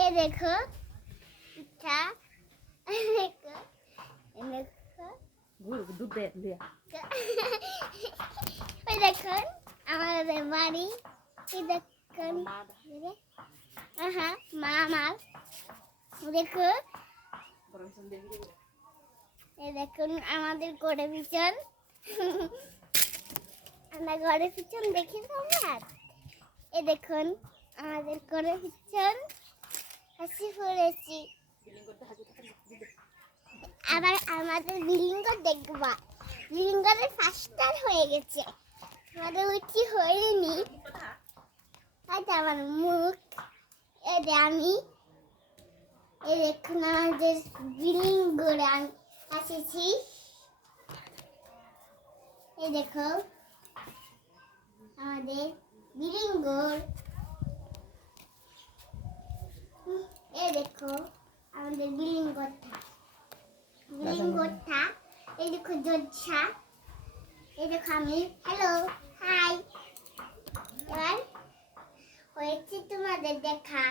এ দেখো পিঠা, দেখো দেখো দুধ দে দিয়া ওই দেখুন আমাদের বাড়ি, এই দেখুন মা আমার দেখো, এই দেখুন আমাদের ঘরে পিছন, আমরা ঘরে পিছন দেখি না, এই দেখুন আমাদের ঘরে পিছন হাসি পড়েছি। আবার আমাদের বিল্ডিং দেখবা, বিল্ডিং ঘরের ফাস্টার হয়ে গেছে, আমাদের উঠি হয়নি। আচ্ছা আমার মুখ, এটা আমি, এই দেখুন আমাদের বিল্ডিং ঘরে আসেছি, এই দেখো আমাদের বিল্ডিং ঘর, এই দেখো আমাদের বিল্ডিং ঘরটা, বিল্ডিং ঘরটা, এই দেখো দরজা, এই দেখো আমি, হ্যালো হাই, এবার হয়েছে তোমাদের দেখা।